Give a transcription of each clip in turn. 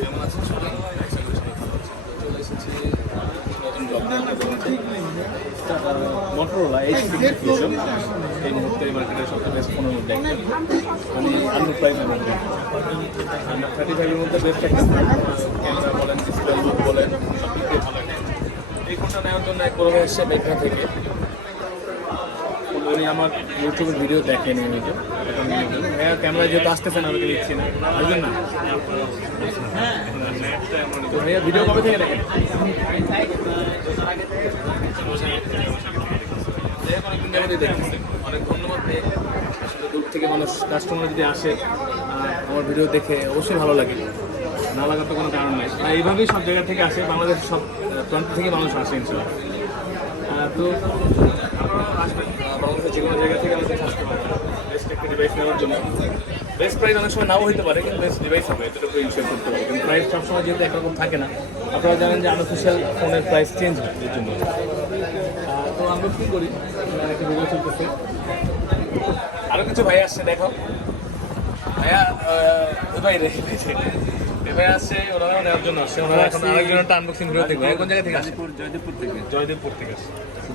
কেমন আছেন সবাই করি সবাই ভালো আছেন। চলে এই মুহূর্তে মার্কেটের মানে আন্ডার থার্টি ফাইভের মধ্যে। ক্যামেরা বলেন ডিসপ্লে বলেন এই ফোনটা নেওয়ার জন্য এক বড় এসছে মেঘনা থেকে। উনি আমার ইউটিউবের ভিডিও দেখেন উনি হ্যাঁ ক্যামেরা যেহেতু আসতেছে না, আমাকে দিচ্ছি না। না? তো ভাইয়া ভিডিও কবে থেকে দেখেন। অনেক ধন্যবাদ দূর থেকে মানুষ কাস্টমার যদি আসে আমার ভিডিও দেখে অবশ্যই ভালো লাগে না লাগার তো কোনো কারণ নেই। এইভাবেই সব জায়গা থেকে আসে বাংলাদেশ সব প্রান্ত থেকে মানুষ আসে, ইনশাল্লাহ। তো আপনারাও বাংলাদেশের যে কোনো জায়গা থেকে আমাদের আসতে বেস্ট একটা ডিভাইস নেওয়ার জন্য। বেস্ট প্রাইস অনেক সময় নাও হতে পারে, কিন্তু বেস্ট ডিভাইস হবে এতটুকু ইনশিওর করতে পারে কিন্তু প্রাইস সবসময় যেহেতু একরকম থাকে না, আপনারা জানেন যে আনঅফিসিয়াল ফোনের প্রাইস চেঞ্জ হয়, এর জন্য। তো আমরা কী করি? একটা আরও কিছু ভাই আসছে, দেখো। ভাইয়া ভাই রে এই ভাই আসছে ওনারাও নেওয়ার জন্য আসছে। ওনারা এখন আরেকজন একটা আনবক্সিং ভিডিও দেখবে। কোন জায়গা থেকে আসছে? জয়দেবপুর থেকে। জয়দেবপুর থেকে আসছে।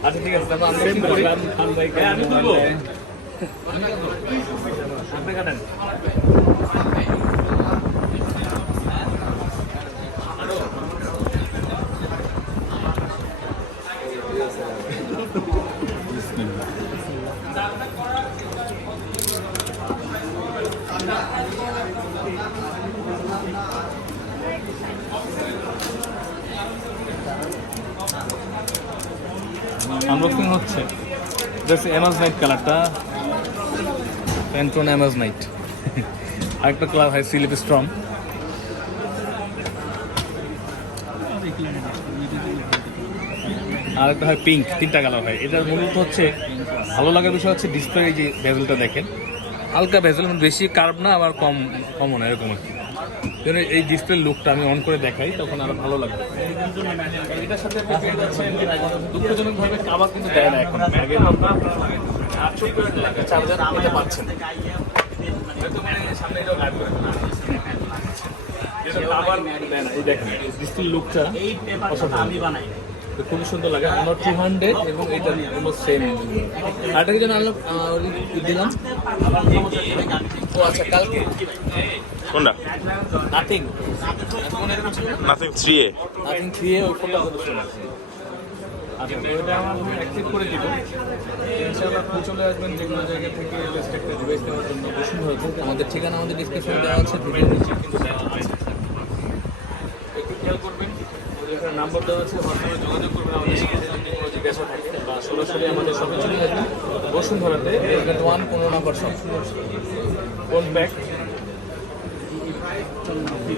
আচ্ছা ঠিক আছে তারপর আনবক্সিং করি আমি তুলবো। আপনি কাটেন। আনবক্সিং হচ্ছে। দেখছি এমাজ নাইট কালারটা। প্যান্ট্রন অ্যামাজ নাইট আরেকটা কালার হয় সিলিপ স্ট্রং আরেকটা হয় পিঙ্ক তিনটা কালার হয়। এটার মূলত হচ্ছে, ভালো লাগার বিষয় হচ্ছে ডিসপ্লে যে ভেজেলটা দেখেন। হালকা ভেজেল বেশি কার্ভ না, আবার কম, কমও না, এরকম আর কি। যেন এই ডিসপ্লে লুকটা আমি অন করে দেখাই তখন আরও ভালো লাগবে। এটার সাথে আপনি পেয়ে যাচ্ছেন দুঃখজনকভাবে কাবার কিন্তু দেয় না এখন। আগে আটশো চার্জার এটা পাচ্ছেন। মানে সামনে এটাও খুবই সুন্দর লাগে আমার টু হান্ড্রেড এবং এটা অলমোস্ট সেম আরেকটা কি যেন দিলাম। ও আচ্ছা কালকে। কোনটা? Nothing nothing three A nothing three A ওই ফোনটা কত আচ্ছা আমার করে দিব। ইনশাআল্লাহ চলে আসবেন যে কোনো জায়গা থেকে বেস্ট একটা ডিভাইস নেওয়ার জন্য। বসুন্ধরা আমাদের ঠিকানা আমাদের ডিসক্রিপশনে দেওয়া আছে ভিডিও নিচে কিন্তু একটু খেয়াল করবেন এখানে নাম্বার দেওয়া আছে হোয়াটসঅ্যাপে যোগাযোগ করবেন আমাদের সাথে কোনো জিজ্ঞাসা থাকে বা সরাসরি আমাদের শপে চলে আসবেন বসুন্ধরাতে এলিভেন ওয়ান পনেরো নাম্বার শপ কোন ব্যাগ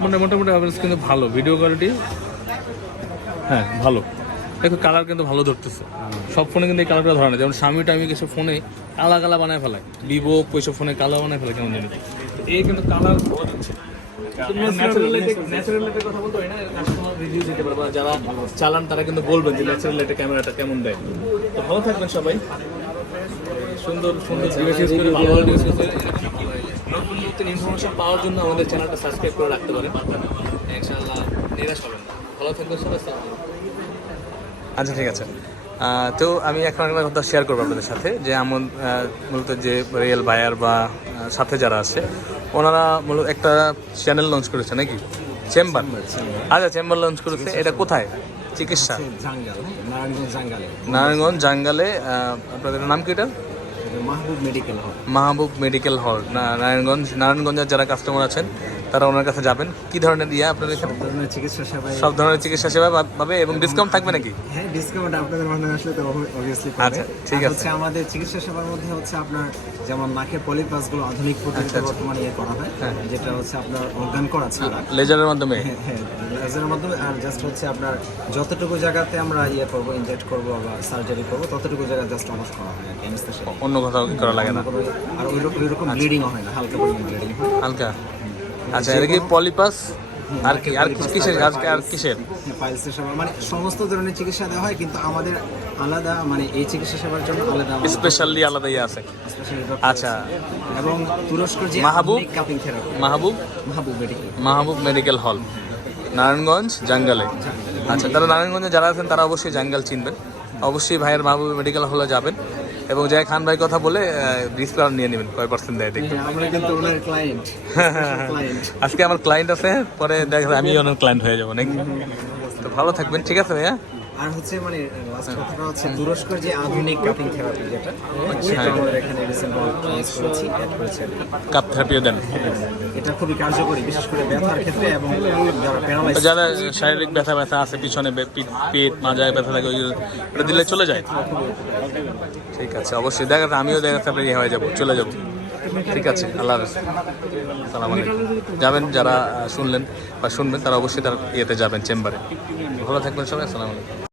মোটামুটি মোটামুটি অ্যাভারেজ কিন্তু ভালো ভিডিও কোয়ালিটি হ্যাঁ ভালো। দেখো কালার কিন্তু ভালো ধরতেছে। সব ফোনে কিন্তু এই কালারটা ধরে না যেমন স্বামী টাইমি কিছু ফোনে কালা কালা বানায় ফেলায়। ভিভো ওইসব ফোনে কালা বানায় ফেলে কেমন জানি। এই কিন্তু কালার ভালো দিচ্ছে যারা চালান তারা কিন্তু বলবেন যে ন্যাচারাল লাইটের ক্যামেরাটা কেমন দেয়। তো ভালো থাকবেন সবাই। সুন্দর সুন্দর নতুন ইনফরমেশন পাওয়ার জন্য আমাদের চ্যানেলটা সাবস্ক্রাইব করে রাখতে পারেন। ইনশাআল্লাহ নিরাশ হবেন না। ভালো থাকবেন সবাই আচ্ছা ঠিক আছে। তো আমি এখন একটা কথা শেয়ার করব আপনাদের সাথে যে এমন মূলত যে রিয়েল বায়ার বা সাথে যারা আছে ওনারা মূলত একটা চ্যানেল লঞ্চ করেছে নাকি? চেম্বার। আচ্ছা চেম্বার লঞ্চ করেছে। এটা কোথায়? চিকিৎসা। নারায়ণগঞ্জ জাঙ্গালে। নারায়ণগঞ্জ জাঙ্গালে আপনাদের নাম কি এটা মাহবুব মেডিকেল হল। মাহবুব মেডিকেল হল না নারায়ণগঞ্জ নারায়ণগঞ্জের যারা কাস্টমার আছেন তারা ওনার কাছে যাবেন। কি ধরনের ইয়ে আপনাদের এখানে? ধরনের চিকিৎসা সেবা সব ধরনের চিকিৎসা সেবা পাবে এবং ডিসকাউন্ট থাকবে নাকি? হ্যাঁ ডিসকাউন্ট আপনাদের মাধ্যমে আসলে তো অবভিয়াসলি আচ্ছা, ঠিক আছে। হচ্ছে আমাদের চিকিৎসা সেবার মধ্যে হচ্ছে আপনার যেমন নাকের পলিপাসগুলো আধুনিক আচ্ছা, পদ্ধতিতে বর্তমানে ইয়ে করা হয় যেটা হচ্ছে আপনার অজ্ঞান করা ছাড়া। লেজারের মাধ্যমে? হ্যাঁ হ্যাঁ লেজারের মাধ্যমে। আর জাস্ট হচ্ছে আপনার যতটুকু জায়গাতে আমরা ইয়ে করব ইনজেক্ট করব বা সার্জারি করব ততটুকু জায়গা জাস্ট অবশ করা হয় অন্য কোথাও করা লাগে না। আর ওই রকম ব্লিডিংও হয় না হালকা ব্লিডিং হালকা? আচ্ছা এটা কি পলিপাস? আর কি আর কিসের? আর আর কিসের? পাইলসের সেবা মানে সমস্ত ধরনের চিকিৎসা দেওয়া হয় কিন্তু আমাদের আলাদা মানে এই চিকিৎসা সেবার জন্য আলাদা স্পেশালি আলাদা ইয়ে আছে। আচ্ছা। এবং তুরস্কর যে Mahbub? Cupping therapy. Mahbub? Mahbub medical Mahbub medical hall Narayanganj জাঙ্গালে। আচ্ছা তারা নারায়ণগঞ্জে যারা আছেন তারা অবশ্যই জাঙ্গাল চিনবেন। অবশ্যই ভাইয়ের মাহবুব মেডিকেল হলে যাবেন। এবং যাই খান ভাই কথা বলে ডিসকাউন্ট নিয়ে নেবেন কয় পার্সেন্ট দেয় দেখবেন। আমরা কিন্তু ওনার ক্লায়েন্ট আজকে আমার ক্লায়েন্ট আছে পরে দেখা আমি ওনার ক্লায়েন্ট হয়ে যাব নাকি? তো ভালো থাকবেন ঠিক আছে ভাইয়া? আর হচ্ছে মানে লাস্ট কথাটা হচ্ছে তুরস্কর যে আধুনিক কাপিং থেরাপি যেটা সেটা আমরা এখানে রিসেন্টলি ইউজ করেছি অ্যাড করেছি কাপ থেরাপিও দেন। এটা খুবই কার্যকরী বিশেষ করে ব্যথার ক্ষেত্রে এবং যারা প্যারালাইজ যারা শারীরিক ব্যথা ব্যথা আছে পিছনে পেট মাজায় ব্যথা থাকে ওই এটা দিলে চলে যায়? ঠিক আছে অবশ্যই দেখা আমিও দেখা যাচ্ছে আপনার ইয়ে হয়ে যাব চলে যাব। ঠিক আছে আল্লাহ হাফেজ। সালাম আলাইকুম। যাবেন যারা শুনলেন বা শুনবেন তারা অবশ্যই তার ইয়েতে যাবেন চেম্বারে। ভালো থাকবেন সবাই আসসালামু আলাইকুম।